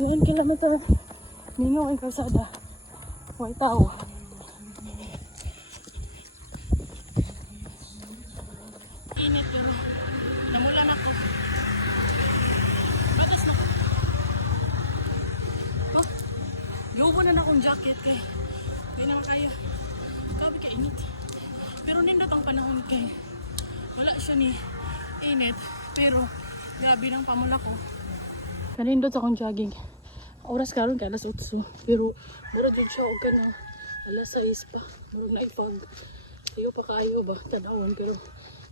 1 kilometer. Mingaw ang kalsada. Huwag tao. Init pero namulan ako. Bagas na ko. Oh, yubo na akong jacket kay hindi naman kayo. Grabe ka init. Pero nindot ang panahon kay wala siya ni init. Pero grabe ng pamula ko. Kanindot akong jogging. Oras karon kay alas 8. Pero mura jud siya okay na. Alas 6 pa. Murag na ipag. Sayo pa kaayo ba tanawon pero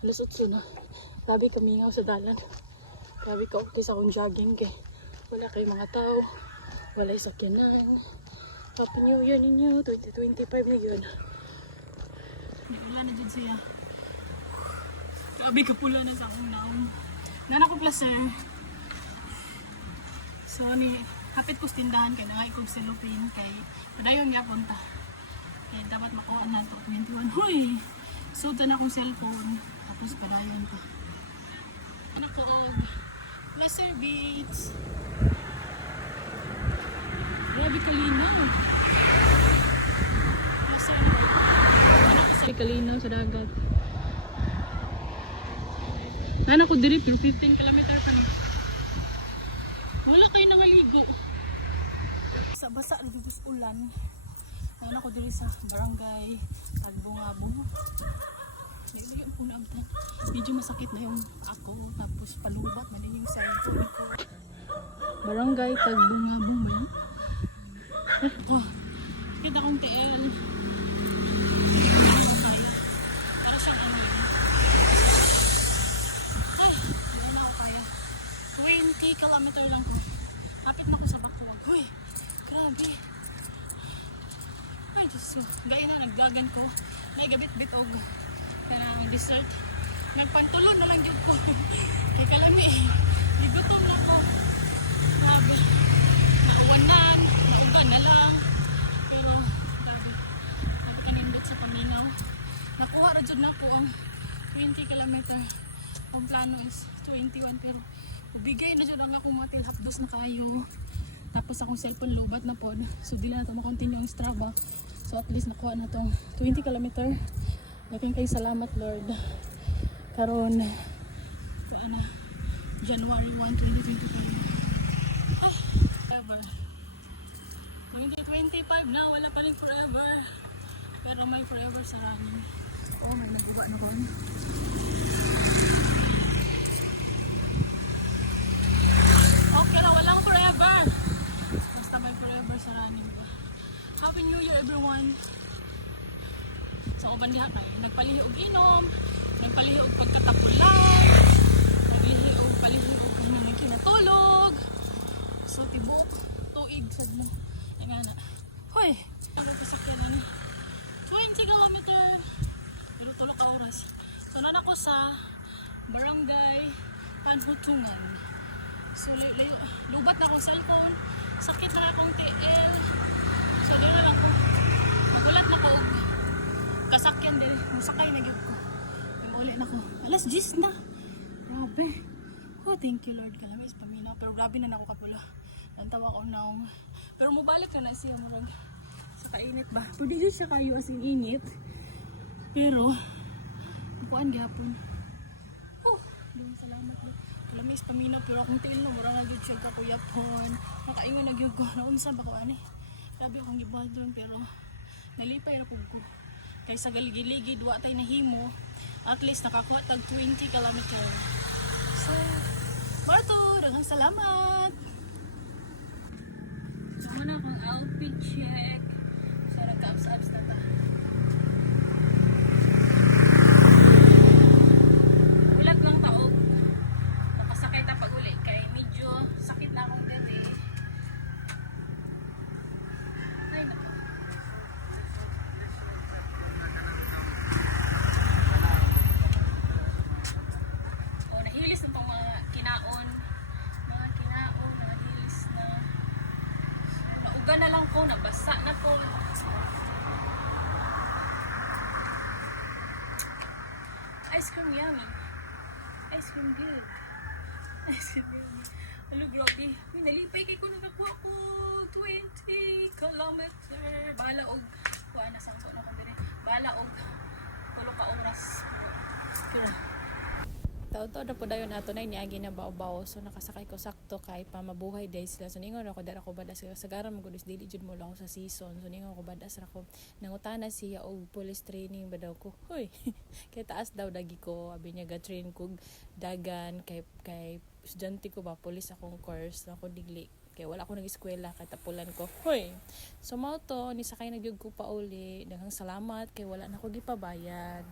alas 8 na. Grabe kamingaw sa dalan. Grabe ka okay sa akong jogging kay wala kay mga tao. Wala sakyanan. Happy New Year ninyo. 2025 na yun. Wala na dyan siya. Grabe ka pula na sa akong naong. Nana ko placer. So ni hapit ko tindahan kay nangay kong cellophane kay padayon nga punta. Kaya dapat makuha na to 21. Hoy! Suta na akong cellphone. Tapos padayon pa. Anak ko og Placer Beach. Grabe kalinaw. Placer Beach. Kalinaw sa dagat. Nana ko diri pero 15 km pa ni. Wala kayo nawaligo. Sa basa na dito sa ulan. Nana ko diri sa barangay Tagbungabong. Nailayo po na ang tan. Medyo masakit na yung ako. Tapos palubat na din yung cellphone ko. Barangay Tagbungabong ba yun? Oh, kita kong TL. Para siyang ano yun. Ay, hindi na ako kaya. 20 kilometer lang ko. Hapit na ko sa Bakuwag. Uy, grabe. Ay, Diyos ko. Gaya na, naglagan ko. Naigabit-bit og na dessert. Nagpantulo na lang yun ko. Kay kalami eh. Ligutom na ko. Grabe. Nauwanan. Naugan na lang. Pero, grabe. Grabe kanindot sa paminaw. Nakuha ra jud na po ang 20 kilometer. Ang plano is 21 pero bigay na jud ang akong matil hapdos na kayo. Tapos akong cellphone lobat na pod. So dila na to ma-continue ang Strava. So at least nakuha na tong 20 kilometer. Daghang kay salamat Lord. Karon ana January 1, 2025. Ah, ever. 2025 na, wala pa rin forever. Pero may forever sa running. Oh, may naguba na kon. Okay lang, walang forever. Basta may forever sa running. Happy New Year everyone. Sa uban diha kay nagpalihi og inom, nagpalihi og pagkatapulan, palihi og kanang kinatulog. So tibok tuig sad mo. Nga na. Hoy, ang kasakyanan. 20 kilometer. Pero tulok ka oras. So nana ko sa Barangay Panhutungan. So lubat na akong cellphone. Sakit na akong TL. So di na lang ko. Magulat na ko og kasakyan din. Musakay na gyud ko. Uli na ko. Alas 10 na. Grabe. Oh, thank you Lord. Kalamis paminaw. Pero grabe na ako kapula. Nantawa ko naong. Pero mubalik ka na siya murag sa kainit ba? Pwede dyan siya kayo as in init. Pero bukuan gapon. Oh, doon salamat na. Kalamis paminaw pero akong tiil na murang nagyud siya kakuyapon. Nakaingon nagyud ko. Naunsa ba ko ani? Grabe akong gibad doon pero nalipay na po ko. Kaya sa galigid wa tay nahimo. At least nakakuha tag 20 kilometer. So, Marto, daghang salamat. So, muna akong outfit check. So, nagka-abs-abs na ta. Ulat lang taog. Napasakay ta pag uli. Kaya medyo sakit na akong dati. Ay, naku. O, nahilis na pang mga kinaon. Nahilis na. Nauga na lang ko, nabasa na ko. Ice cream yummy. Ice cream good. Ice cream yummy. Hello, grabe. Uy, nalipay kay ko nakakuha ko. kilometer. Bala og kuan na sangko na ko diri. Bala og 8 ka oras. Kira. Taon-taon na po dayon ato na iniagi na bao-bao. So nakasakay ko sakto kay pa mabuhay day sila. So ningon ako dara ko badas sa garan mo gudis dili jud mo lang ako sa season. So ningon ko badas ra ko nangutana siya og police training ba daw ko. Hoy. Kay taas daw dagi ko abi niya ga train kog dagan kay estudyante ko ba police akong course na ko digli. Kay wala ko nag-eskwela kay tapulan ko. Hoy. So mao to ni sakay nagyug ko pa uli. Daghang salamat kay wala na ko gipabayad.